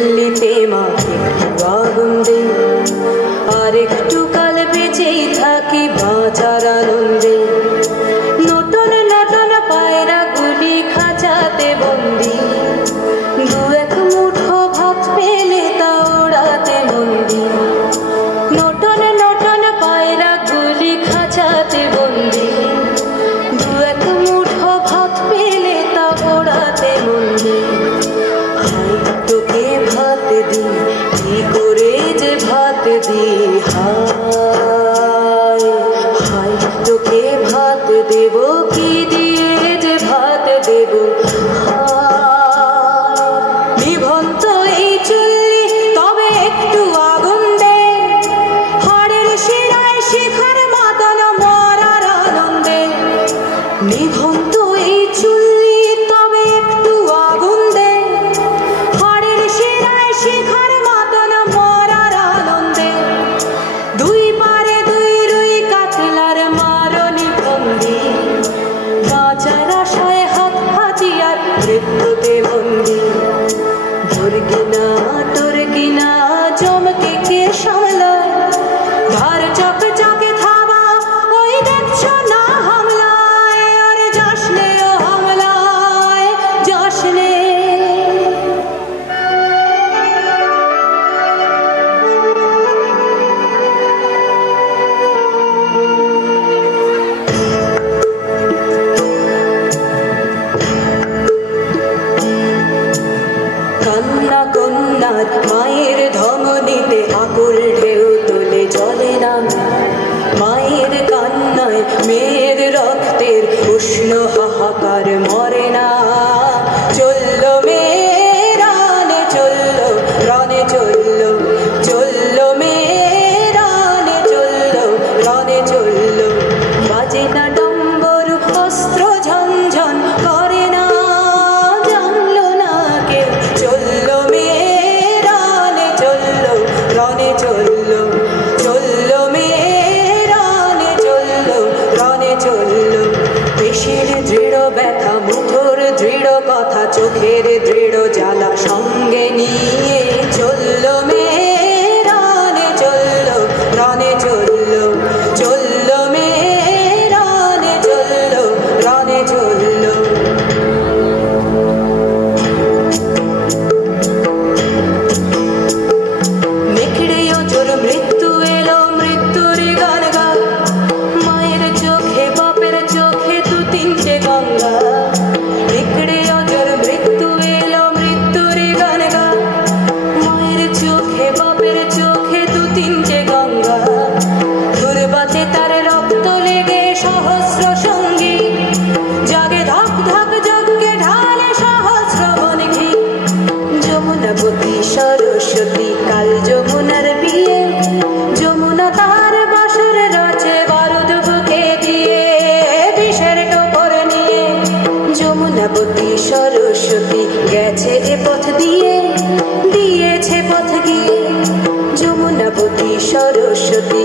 চুল্লিতে মাকে আগুন দে, আর একটু কাল বেঁচেই থাকি বাঁচার আনন্দে। নতুন নতুন পায়রা গুলি খাঁচাতে বন্দি, দু এক মুঠো ভাত পেলে তা ওড়াতে বন্দি। নতুন নতুন পায়রা গুলি খাঁচাতে বন্দি, দু এক মুঠো ভাত পেলে তা ওড়াতে বন্দি। হাই তোকে ভাত দি, কি করে যে ভাত দি, হায় হায় তোকে ভাত দেব, কি দিয়ে যে ভাত দেব। নিভন্ত এই চুল্লি তবে একটু আগুন দে, হাড়ের শিরায় শিখার মাতানো মরার আনন্দে। নিভন্ত এই চুল্লি তবে একটু আগুন দে, হাড়ের শিরায় শিখার মাতানো মরার আনন্দে। দুই পারে দুই রুই কাতলার মারণি বন্দি, বাঁচার আশায় হাত হাতিয়ার মৃত্যুতে বন্দি। তোর কিনা তোর কিনা জমকে কে সামলায়, ধার চক চকে থামা ওই দেখছো না হামলায়। আরে যাসনে ও হামলায় যাসনে। কান্না কন্যার মায়ের ধমনীতে আকুল ঢেউ তুলে জলে নামে। মায়ের কান্নায় মেয়ের রক্তের উষ্ণ হাহাকার মরে না। চললো মেয়ে রানে চললো, রানে চললো, চললো মেয়ে রানে চললো, রানে চললো। বাজে না ডম্বর অস্ত্র ঝনঝন করে না, জানলো না কেউ। চললো মেয়ে রানে চললো, রানে চললো, চললো মেয়ে রানে চললো, রানে চললো। পেশের দৃঢ় ব্যথা, মুঠোর দৃঢ় কথা, চোখের দৃঢ় জ্বালা সঙ্গে নিয়ে। চললো মেয়ে রানে চললো, রানে চললো, চললো মেয়ে রানে চললো, রানে চললো। নেকড়ে ওজোর মৃত্যু এলো, মৃত্যুর গান গা। মায়ের চোখে বাপের চোখে দু তিনটে গঙ্গা। নেকড়ে ওজোর মৃত্যু এলো, মৃত্যুর গান গা। মায়ের চোখে বাপের চোখে দু তিনটে গঙ্গা। দুর্বাতে তার রক্ত লেগে সহস্র সঙ্গী, জাগে ধাক ধাক যজ্ঞে ঢালে সহস্র বনঘি। যমুনাবতী সরস্বতী কাল যমুনার বিয়ে, যমুনা তার বাসর রচে বারুদ বুকে দিয়ে, বিষের টোপর নিয়ে। যমুনাবতী সরস্বতী গেছে এ পথ দিয়ে, দিয়েছে পথ গিয়ে। যমুনাবতী সরস্বতী